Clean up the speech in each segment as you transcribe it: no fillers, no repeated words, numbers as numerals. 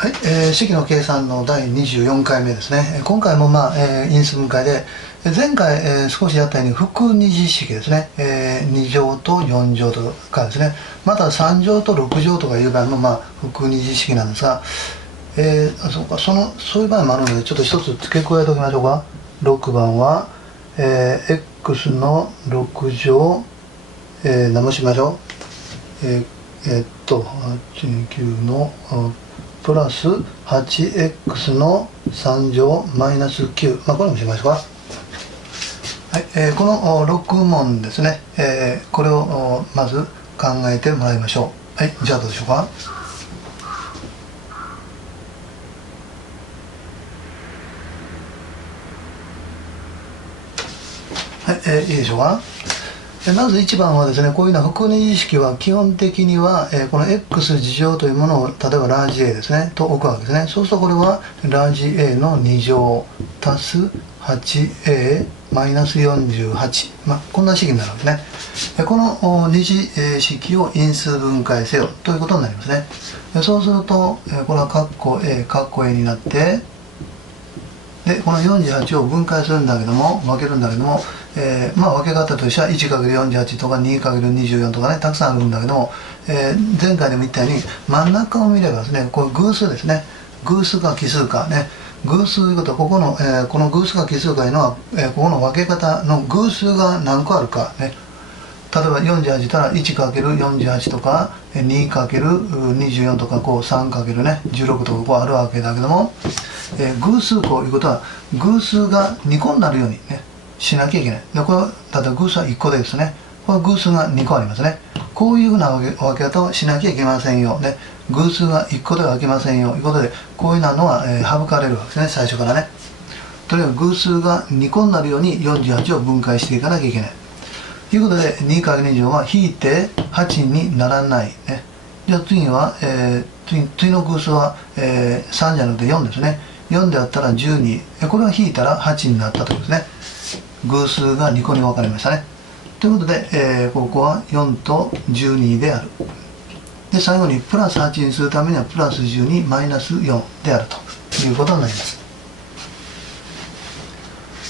はい、式の計算の第24回目ですね。今回も、因数分解で前回、少しやったように複二次式ですね、2乗と4乗とかですね、また3乗と6乗とかいう場合も、複二次式なんですが、そういう場合もあるので、ちょっと一つ付け加えておきましょうか。6番は、x の6乗、何もしましょう。89のプラス 8x の3乗マイナス9、これもしましょうか。はい、この6問ですね、これをまず考えてもらいましょう。はい、じゃあどうでしょうか。はい、いいでしょうか。まず1番はですね、こういうような複二次式は基本的には、この x 次乗というものを例えばラージ A ですねと置くわけですね。そうするとこれはラージ A の2乗足す 8a マイナス48、こんな式になるわけですね。この二次式を因数分解せよということになりますね。そうするとこれは括弧 A 括弧 A になって、でこの48を分解するんだけども、分けるんだけども、分け方としては 1×48 とか 2×24 とかね、たくさんあるんだけども、前回でも言ったように真ん中を見ればですね、これ偶数ですね。偶数か奇数かね。偶数ということはこの偶数か奇数かいうのは、ここの分け方の偶数が何個あるかね。例えば48たら 1×48 とか 2×24 とかこう 3× ね16とかこうあるわけだけども、偶数項いうことは偶数が2個になるようにねしなきゃいけない。でこれは例えば偶数は1個でですね、これ偶数が2個ありますね。こういうふうな分け方をしなきゃいけませんよ。ね、偶数が1個では分けませんよということで、こういうのは、省かれるわけですね、最初からね。とにかく偶数が2個になるように48を分解していかなきゃいけない。ということで 2×2 乗は引いて8にならない、ね。じゃあ次は、次の偶数は、3じゃなくて4ですね。4であったら12、これは引いたら8になったということですね。偶数が2個に分かれましたね。ということで、ここは4と12である。で最後にプラス8にするためにはプラス12マイナス4であるということになります。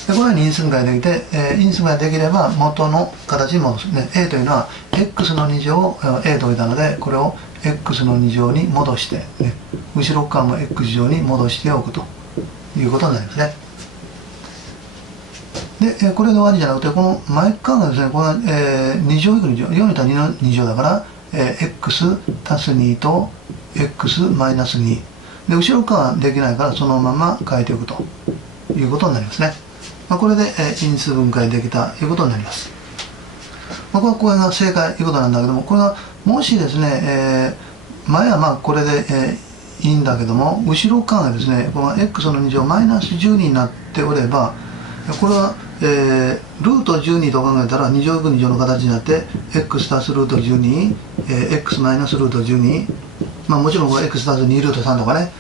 でこれは因数分解できて、因数分解できれば元の形に戻す、ね。a というのは x の2乗を a と置いたので、これを x の2乗に戻して、ね、後ろ側も x 乗に戻しておくということになりますね。で、これが終わりじゃなくて、この前側がですね、これは、2乗以下2乗、4にたら2の2乗だから、x 足す2と x マイナス2。で、後ろ側はできないから、そのまま変えておくということになりますね。これで、因数分解できたということになります。これが正解ということなんだけども、これがもしですね、前はこれで、いいんだけども、後ろ側がですね、この x の2乗マイナス12になっておれば、これは、ルート12と考えたら2乗分2乗の形になって x 足すルート12、x マイナスルート12、もちろんこれ x 足す2ルート3とかね、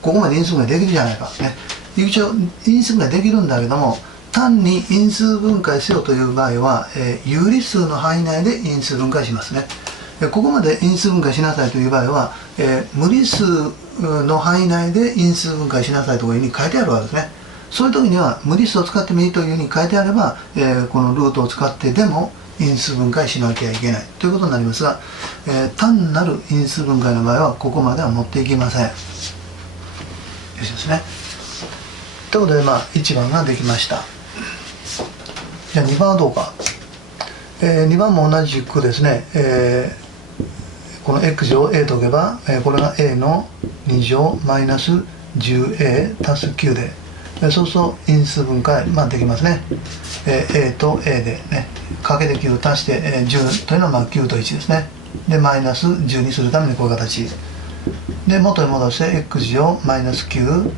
ここまで因数分解できるじゃないかね。一応因数分解できるんだけども、単に因数分解せよという場合は、有理数の範囲内で因数分解しますね。ここまで因数分解しなさいという場合は、無理数の範囲内で因数分解しなさいというふうに書いてあるわけですね。そういう時には無理数を使ってもいいというふうに書いてあれば、このルートを使ってでも因数分解しなきゃいけないということになりますが、単なる因数分解の場合はここまでは持っていきません。よしですね。ということで、1番ができました。じゃあ2番はどうか。2番も同じくですね、この x 乗を a と置けば、これが a の2乗マイナス 10a 足す9で、そうすると因数分解、できますね。a と a でね、かけて9足して、10というのは9と1ですね。で、マイナス10にするためにこういう形。で、元に戻して x 乗マイナス9、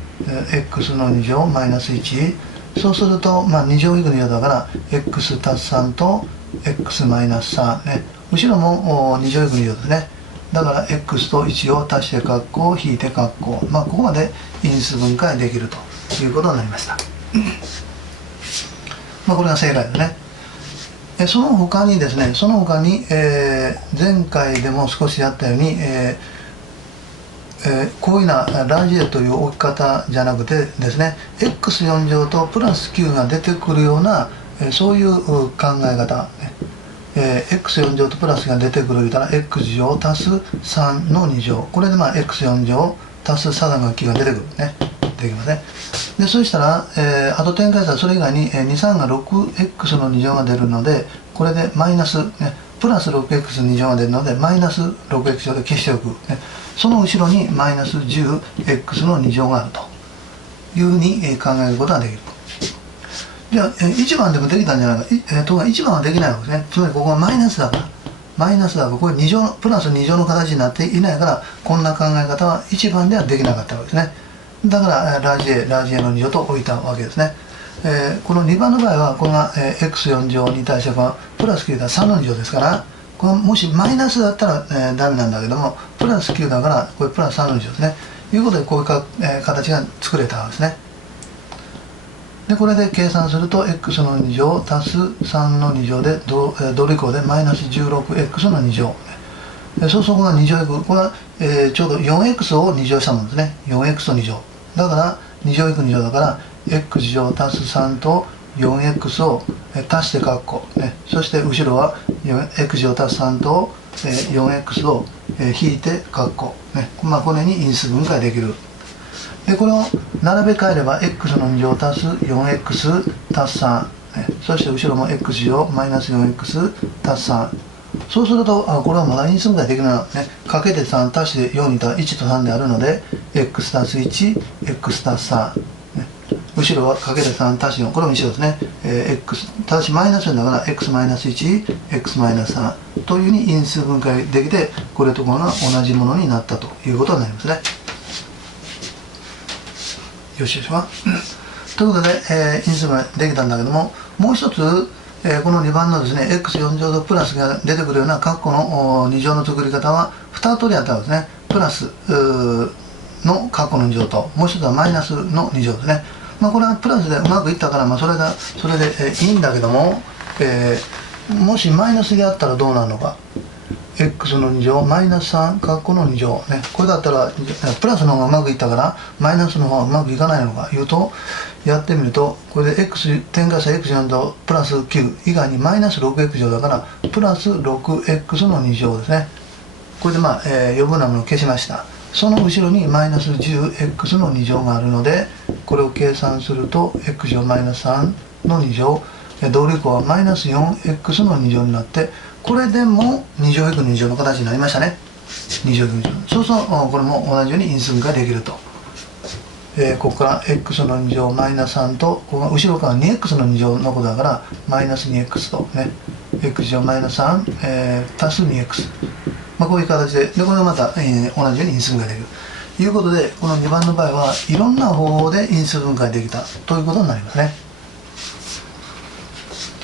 x の2乗マイナス1。そうすると、2乗以下の2乗だから、x 足す3と x マイナス3ね。後ろも2乗以下の2乗ですね。だから、x と1を足して括弧を引いて括弧。ここまで因数分解できるということになりました。これが正解ですね。その他にですね、前回でも少しやったように、こういうなラージ A という置き方じゃなくてですね、 x4 乗とプラス9が出てくるような、そういう考え方、x4 乗とプラスが出てくる言うたら x 乗足す3の2乗、これでx4 乗足す3の9が出てくるね、できますね。でそうしたら、あと展開したらそれ以外に、23が 6x の2乗が出るので、これでマイナス、プラス 6x2 乗が出るのでマイナス 6x 乗で消しておく、その後ろにマイナス 10x の2乗があるというふうに考えることができる。じゃあ1番でもできたんじゃないか、1番はできないわけですね。つまりここはマイナスだから、これ2乗プラス2乗の形になっていないから、こんな考え方は1番ではできなかったわけですね。だからラージ A の2乗と置いたわけですね。この2番の場合はこれが、x4 乗に対してはプラス9だ3の2乗ですから、これもしマイナスだったら、ダメなんだけども、プラス9だからこれプラス3の2乗ですね。ということでこういう形が作れたわけですね。でこれで計算すると x の2乗足す3の2乗で同類項でマイナス 16x の2乗。そうするとこれが2乗いく、これは、ちょうど 4x を2乗したものですね。4x と2乗だから2乗いく2乗だから、x 乗足す3と 4x を足して括弧、そして後ろは x 乗足す3と 4x を引いて括弧、このように因数分解できる。でこれを並べ替えれば x の2乗足す 4x 足す3、そして後ろも x 乗マイナス 4x 足す3。そうするとこれはまだ因数分解できるのはかけて3足して4に1と3であるので x 足す 1x 足す3、後ろはかけて3足し4、これも一緒ですね。x ただしマイナス4だから x マイナス 1x マイナス3というふうに因数分解できて、これとこれが同じものになったということになりますね。よしでしょうか。ということで、因数ができたんだけども、もう一つ、この2番のですね x4 乗とプラスが出てくるような括弧の2乗の作り方は2通りあったわけですね。プラスの括弧の2乗と、もう一つはマイナスの2乗ですね。これはプラスでうまくいったから、それでいいんだけども、もしマイナスであったらどうなるのか。x の2乗マイナス3括弧の2乗、これだったらプラスの方がうまくいったからマイナスの方がうまくいかないのかいうと、やってみるとこれで x 点化した x4 とプラス9以外にマイナス 6x 乗だからプラス 6x の2乗ですね。これで余分なものを消しました。その後ろにマイナス 10x の2乗があるので、これを計算すると x 乗マイナス3の2乗、同類項はマイナス 4x の2乗になって、これでも2乗引く2乗の形になりましたね。2乗引く2乗。そうするとこれも同じように因数分解できると。ここから x の2乗マイナス3と、ここが後ろから 2x の2乗のことだからマイナス 2x とね、x 乗マイナス3、足す 2x、こういう形で、これがまた、同じように因数分解できるということで、この2番の場合はいろんな方法で因数分解できたということになりますね。よ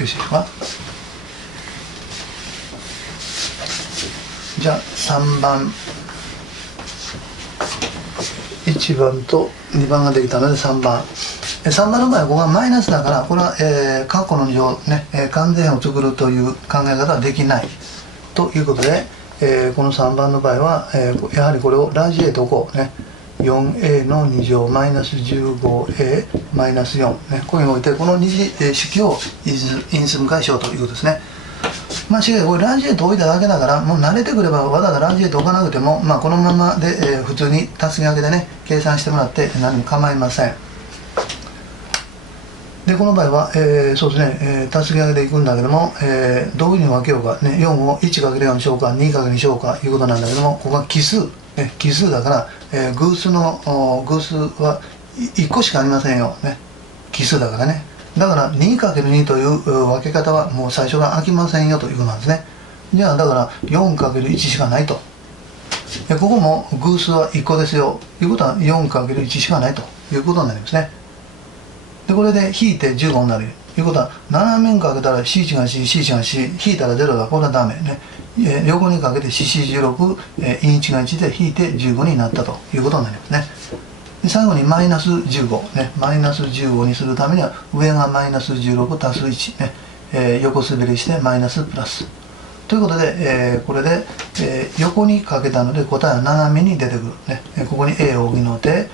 ろしいでしょうか。じゃあ3番、1番と2番ができたので3番。3番の場合はここがマイナスだから、これは、括弧の2乗、完全辺を作るという考え方はできないということで、この3番の場合は、やはりこれをラージ A と置こうね。4a の2乗マイナス 15a マイナス4、こういうふうに置いて、この2次式を因数分解しようということですね。しかしこれラージ A と置いただけだから、もう慣れてくればわざわざラージ A と置かなくても、このままで、普通に足す掛けでね計算してもらって何も構いません。でこの場合は、そうですね、足す掛けでいくんだけども、どういうふうに分けようか、4を 1×4 にしようか 2× にしようかいうことなんだけども、ここは奇数、奇数だから、偶数は1個しかありませんよ、奇数だからね。だから 2×2 という分け方はもう最初が飽きませんよということなんですね。じゃあだから 4×1 しかないと。ここも偶数は1個ですよということは 4×1 しかないということになりますね。でこれで引いて15になるということは、斜めにかけたら C1 が C、C1 が C、引いたら0だ、これはダメね。横にかけて CC16、因1が1で引いて15になったということになりますね。で最後にマイナス15、マイナス15にするためには上がマイナス16足す1、横滑りしてマイナスプラスということで、これで、横にかけたので答えは斜めに出てくる、ね。ここに a を補って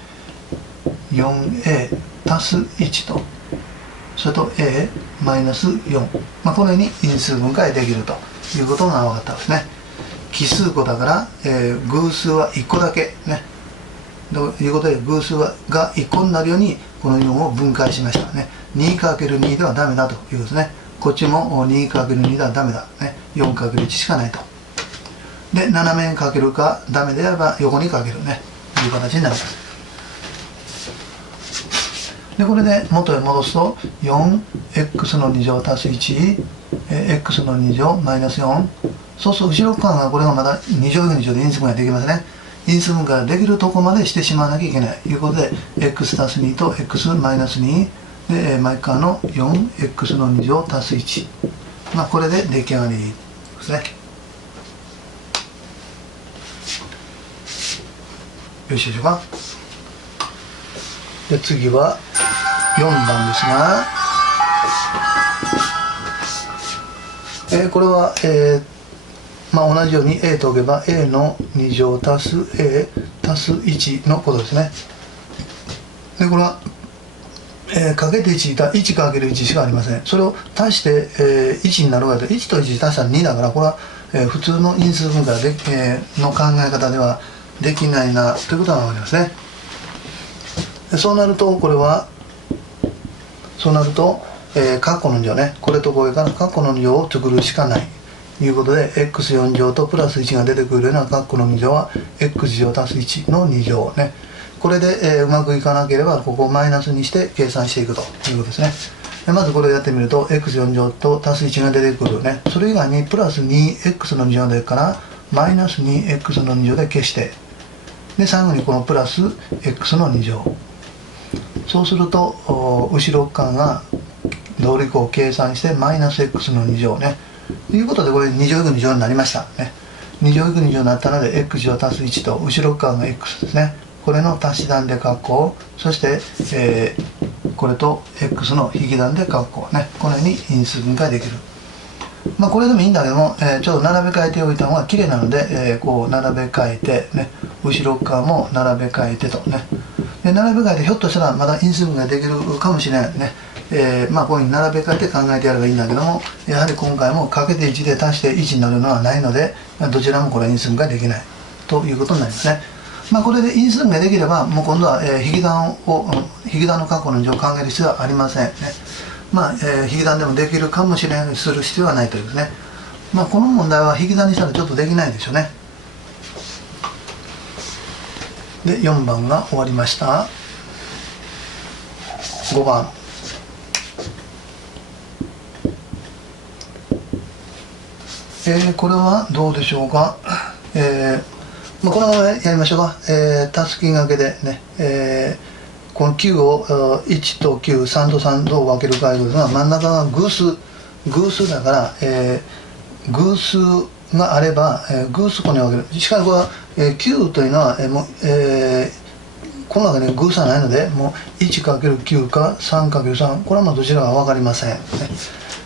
4a 足す1と、それと a マイナス4、このように因数分解できるということが分かったんですね。奇数個だから、偶数は1個だけね。ということで偶数が1個になるようにこの4を分解しましたね。2×2 ではダメだということですね。こっちも 2×2 ではダメだ、ね、4×1 しかないと。で斜めにかけるかダメであれば横にかけるねという形になります。でこれで元へ戻すと 4x の2乗足す 1x の2乗マイナス4、そうすると後ろ側がこれがまだ2乗以上で因数分解できますね。因数分解できるところまでしてしまわなきゃいけないということで x 足す2と x マイナス2で前側の 4x の2乗足す1、これで出来上がりですね。よろしいでしょうか。で次は4番ですが、これは、同じように a と置けば a の2乗足す a 足す1のことですね。でこれは、かけて 1×1 しかありません。それを足して、1になるわけで1と1足したら2だから、これは、普通の因数分解で、の考え方ではできないなということが分かりますね。そうなるとこれは括弧の2乗ね、これとこれから括弧の2乗を作るしかないということで x4 乗とプラス1が出てくるような括弧の2乗は x 乗足す1の2乗ね。これで、うまくいかなければここをマイナスにして計算していくということですね。でまずこれをやってみると x4 乗と足す1が出てくるね。それ以外にプラス 2x の2乗が出るからマイナス 2x の2乗で消して、で最後にこのプラス x の2乗、そうすると後ろ側が同力を計算してマイナス x の2乗ねということで、これ2乗いく2乗になりましたね。2乗いく2乗になったので x 乗足す1と後ろ側が x ですね。これの足し算で括弧、そして、これと x の引き算で括弧ね、このように因数分解できる。これでもいいんだけども、ちょっと並べ替えておいた方が綺麗なので、こう並べ替えてね、後ろ側も並べ替えてとね。で並べ替えてひょっとしたらまだ因数分解できるかもしれないね。こういうふうに並べ替えて考えてやればいいんだけども、やはり今回もかけて1で足して1になるのはないので、どちらもこれは因数分解できないということになりますね。これで因数分解できれば、もう今度は引き算の括弧の2乗を考える必要はありませんね。引き算でもできるかもしれないする必要はないというですね。この問題は引き算にしたらちょっとできないでしょうね。で4番が終わりました。5番。これはどうでしょうか。このままやりましょうか。たすき掛けでね、この9を1と9、3と3どう分けるかということですが、真ん中が偶数だから、偶数があれば、偶数個に分ける。しかしこれは、9というのは、この中に偶数はないので、もう 1×9 か 3×3、これはどちらか分かりません。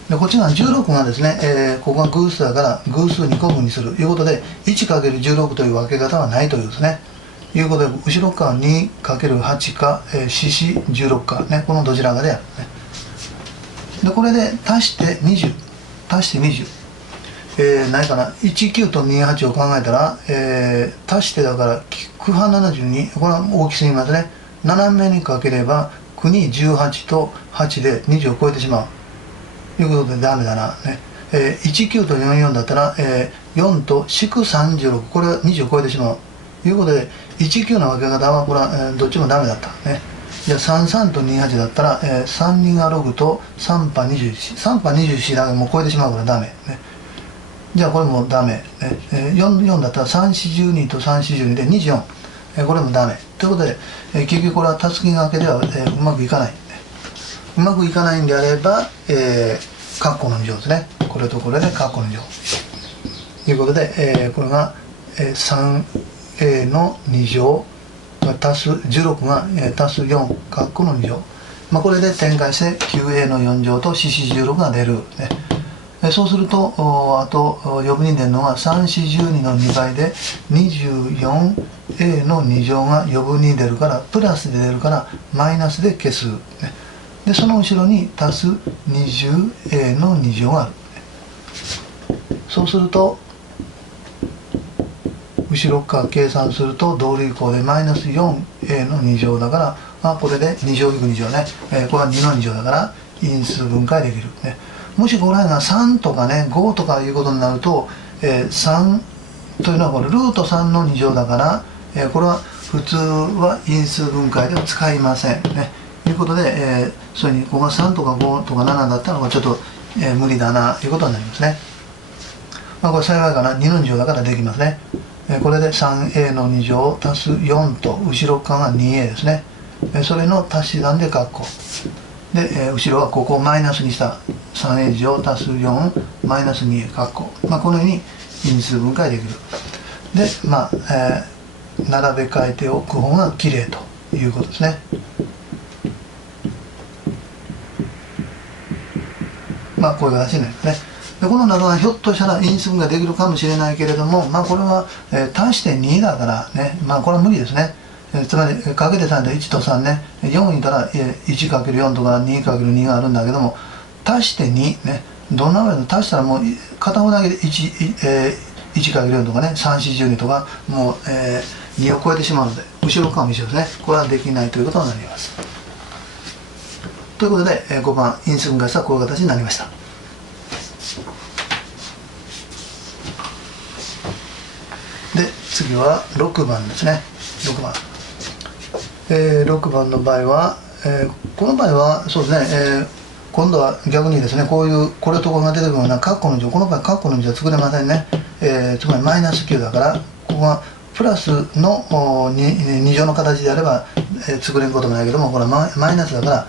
でこっちが16がですね、ここが偶数だから偶数2個分にするということで 1×16 という分け方はないというですね。いうことで後ろ側 2×8 か、4×16 かね、このどちらかでやるね。でこれで足して20、何かな、19と28を考えたら、足してだから9半72、これは大きすぎますね。斜めにかければ9に18と8で20を超えてしまうということでダメだな、ね。19と44だったら、4と36、これは20を超えてしまうということで19の分け方はこれは、どっちもダメだったね。じゃあ33と28だったら、32が6と3波21、3波24だけもう超えてしまうからダメ、ね。じゃあこれもダメ、ね。4だったら342と342で24、これもダメということで、結局これはたすき掛けでは、うまくいかない。うまくいかないんであれば、括弧の2乗ですね。これとこれで括弧の2乗ということで、これが、3a の2乗足す16が、足す4括弧の2乗、これで展開して 9a の4乗と 4×16 が出る、ね。そうするとあと余分に出るのが3×4=12の2倍で 24a の2乗が余分に出るからプラスで出るからマイナスで消す、でその後ろに足す 20a の2乗がある。そうすると後ろ側計算すると同類項でマイナス 4a の2乗だから、これで2乗引く2乗ね、これは2の2乗だから因数分解できる、もしこれが3とかね5とかいうことになると、3というのはこれルート3の2乗だから、これは普通は因数分解では使いませんね。ということで、それにここが3とか5とか7だったのがちょっと、無理だなということになりますね。これ幸いかな、2の2乗だからできますね。これで 3a の2乗足す4と後ろ側が 2a ですね。それの足し算で括弧で、後ろはここをマイナスにした 3a 乗足す4マイナス 2a 括弧、このように因数分解できる。で並べ替えておく方がきれいということですね。こういう形になりますね。でこの中がひょっとしたら因数分解できるかもしれないけれども、これは、足して2だからね、これは無理ですね。つまりかけて3で1と3ね、4いたら 1×4 とか 2×2 があるんだけども、足して2ね、どんな場合でも足したらもう片方だけで 1×4 とかね 3×4=12 とかもう、2を超えてしまうので後ろ側も一緒ですね。これはできないということになります。ということで、5番因数分解したこういう形になりました。で次は6番ですね。6番、6番の場合は、この場合はそうですね、今度は逆にですね、こういうこれとこれが出てくるような括弧の字、この場合括弧の字は作れませんね。つまりマイナス9だからここがプラスの 2乗の形であれば、作れることもないけども、これはマイナスだから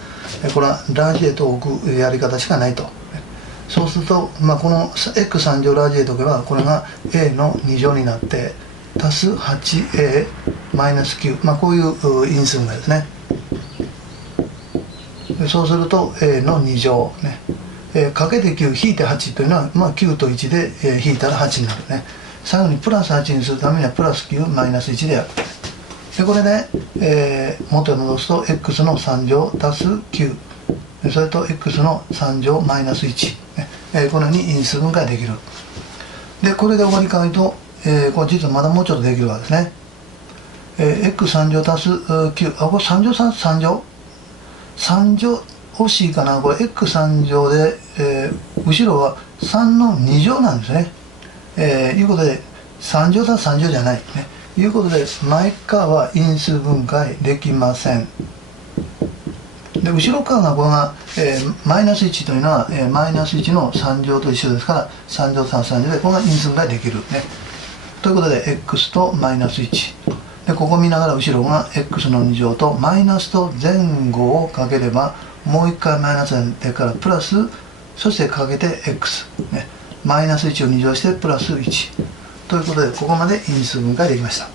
これはラージ A と置くやり方しかないと。そうすると、この x3 乗ラージ A とけばこれが a の2乗になって足す 8a マイナス9、こういう因数分解ですね。そうすると a の2乗ね、かけて9引いて8というのは、9と1で、引いたら8になるね。最後にプラス8にするためにはプラス9マイナス1でやる。でこれで、元に戻すと x の3乗足す9、それと x の3乗マイナス1、このように因数分解できる。でこれで終わりかいと、これ実はまだもうちょっとできるわけですね。x3 乗足す9、これ3乗3乗3乗欲しいかな。これ x3 乗で、後ろは3の2乗なんですね。いうことで3乗足す3乗じゃないね。いうことで前側は因数分解できません。で後ろ側がこれが、マイナス1というのは、マイナス1の3乗と一緒ですから3乗足す3乗でこれが因数分解できるね。ということで x とマイナス1でここ見ながら後ろが x の2乗とマイナスと前後をかければもう一回マイナスでからプラスそしてかけて x、マイナス1を2乗してプラス1ということでここまで因数分解できました。は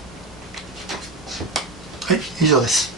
い、以上です。